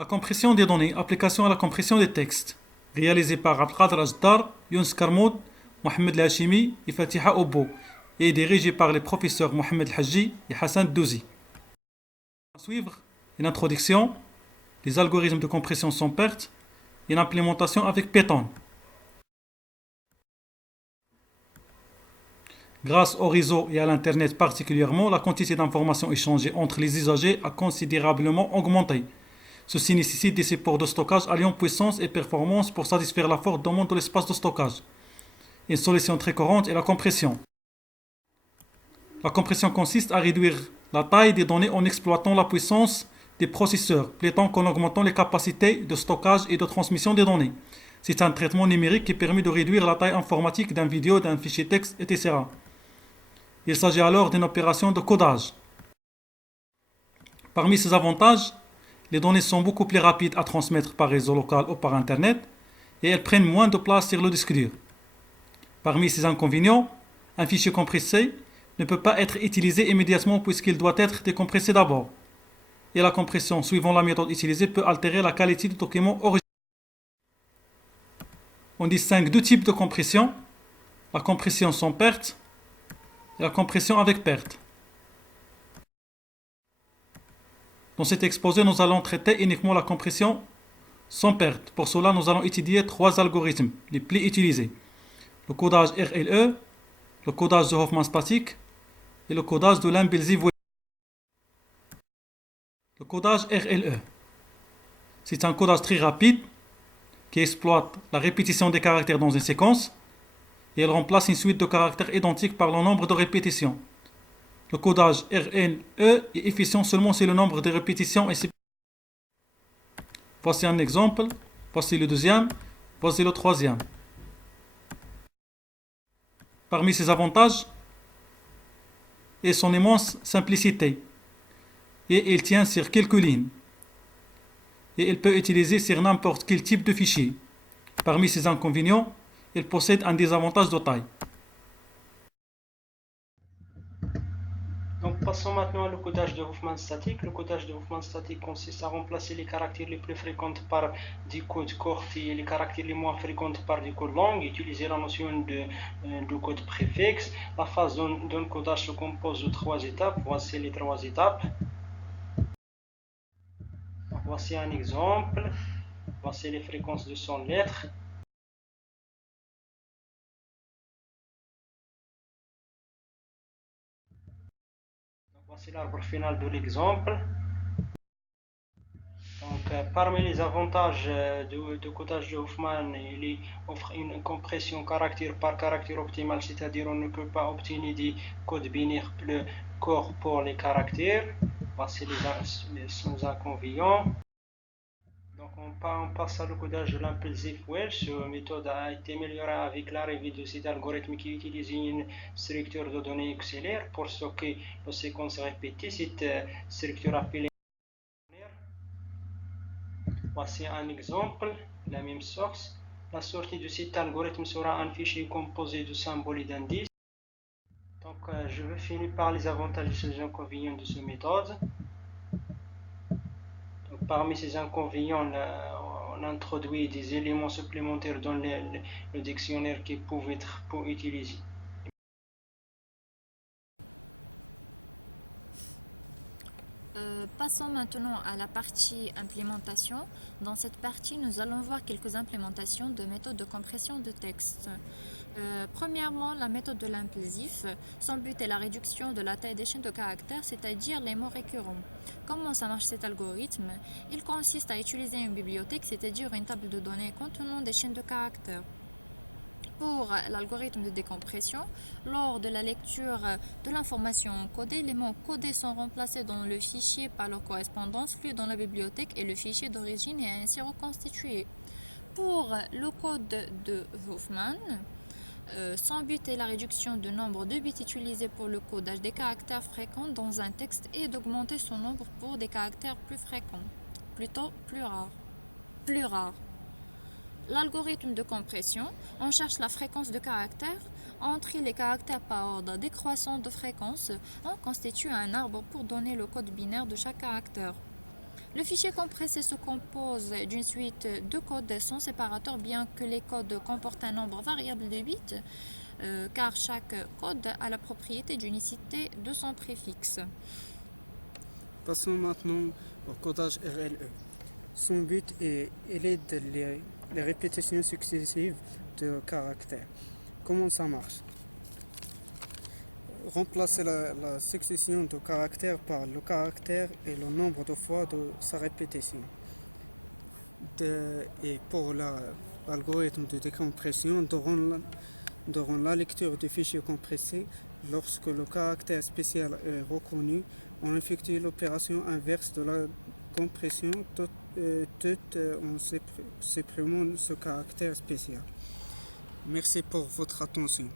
La compression des données, application à la compression des textes, réalisée par Abdelkader Ajdar, Younes Karmoud, Mohamed Hachimi et Fatiha Obo, et dirigée par les professeurs Mohamed Haji et Hassan Douzi. À suivre, une introduction, les algorithmes de compression sans perte, et une implémentation avec Python. Grâce au réseau et à l'Internet particulièrement, la quantité d'informations échangées entre les usagers a considérablement augmenté. Ceci nécessite des supports de stockage alliant puissance et performance pour satisfaire la forte demande de l'espace de stockage. Une solution très courante est la compression. La compression consiste à réduire la taille des données en exploitant la puissance des processeurs, plutôt qu'en augmentant les capacités de stockage et de transmission des données. C'est un traitement numérique qui permet de réduire la taille informatique d'une vidéo, d'un fichier texte, etc. Il s'agit alors d'une opération de codage. Parmi ces avantages, les données sont beaucoup plus rapides à transmettre par réseau local ou par Internet et elles prennent moins de place sur le disque dur. Parmi ces inconvénients, un fichier compressé ne peut pas être utilisé immédiatement puisqu'il doit être décompressé d'abord. Et la compression, suivant la méthode utilisée, peut altérer la qualité du document original. On distingue deux types de compression, la compression sans perte et la compression avec perte. Dans cet exposé, nous allons traiter uniquement la compression sans perte. Pour cela, nous allons étudier trois algorithmes les plus utilisés. Le codage RLE, le codage de Hofmann statique et le codage de Limbelzi-Weyl. Le codage RLE. C'est un codage très rapide qui exploite la répétition des caractères dans une séquence et elle remplace une suite de caractères identiques par le nombre de répétitions. Le codage RLE est efficient seulement si le nombre de répétitions est supérieur. Voici un exemple, voici le deuxième, voici le troisième. Parmi ses avantages est son immense simplicité et il tient sur quelques lignes et il peut utiliser sur n'importe quel type de fichier. Parmi ses inconvénients, il possède un désavantage de taille. Donc passons maintenant au codage de Hofmann statique. Le codage de Hofmann statique consiste à remplacer les caractères les plus fréquents par des codes courts et les caractères les moins fréquents par des codes longs. Utiliser la notion de code préfixe. La phase d'un codage se compose de trois étapes. Voici les trois étapes. Donc, voici un exemple. Voici les fréquences de 100 lettres. Voici l'arbre final de l'exemple. Donc, parmi les avantages de codage de Hofmann, il offre une compression caractère par caractère optimale, c'est-à-dire on ne peut pas obtenir des codes binaires plus courts pour les caractères. Voici les inconvénients. Donc on passe à le codage de Limbelzi-Weyl. Cette méthode a été améliorée avec l'arrivée de cet algorithme qui utilise une structure de données XLR pour stocker les séquences répétées. Cette structure appelée. Voici un exemple, la même source. La sortie de cet algorithme sera un fichier composé de symboles et d'indices. Donc je vais finir par les avantages et les inconvénients de cette méthode. Donc, parmi ces inconvénients, on introduit des éléments supplémentaires dans le dictionnaire qui peuvent être utilisés. Passons maintenant à la partie implémentation. Dans cette partie, nous allons voir quelques implémentations de méthodes de compression de texte. Premièrement, la méthode de l'impulsif. Son but est la réduction de la taille des chaînes de caractères, c'est-à-dire les mots récurrents. Comment ça marche cet algorithme? Il consiste à utiliser une bibliothèque, c'est-à-dire une table de données contenant des chaînes de caractères. Pour l'algorithme de décompression, lors de la lecture de l'information encodée, les mots codés sont remplacés dans le fichier par leur correspondance lue dans la bibliothèque et le fichier d'origine est ainsi reconstitué. Pour le code de Hofmann, son but est la réduction du nombre de bits utilisés pour le codage des caractères fréquents dans un texte et d'augmenter son nombre pour des caractères plus fréquents, plutôt plus rares. L'algorithme de compression, on cherche la fréquence de caractères. On trie les caractères par ordre décroissant de fréquence. On constitue un arbre pour donner le code binaire de chaque caractère. Le fichier compressé se compose d'une suite de codes sans séparateur, bien que les codes comportent un nombre variable de bits, car chaque code a la propriété d'unicité de son préfixe. Passons maintenant au codage RLE. Son but est aider les répétitions successives de caractères. Comment ça marche? Remplacer la succession de caractères par le caractère et le nombre de fois de sa répétition. Et pour l'algorithme de décompression, durant la lecture du fichier compressé, lorsque le caractère spécial est reconnu, on effectue l'opération inverse de la compression tout en supprimant ce caractère spécial. Merci pour votre attention.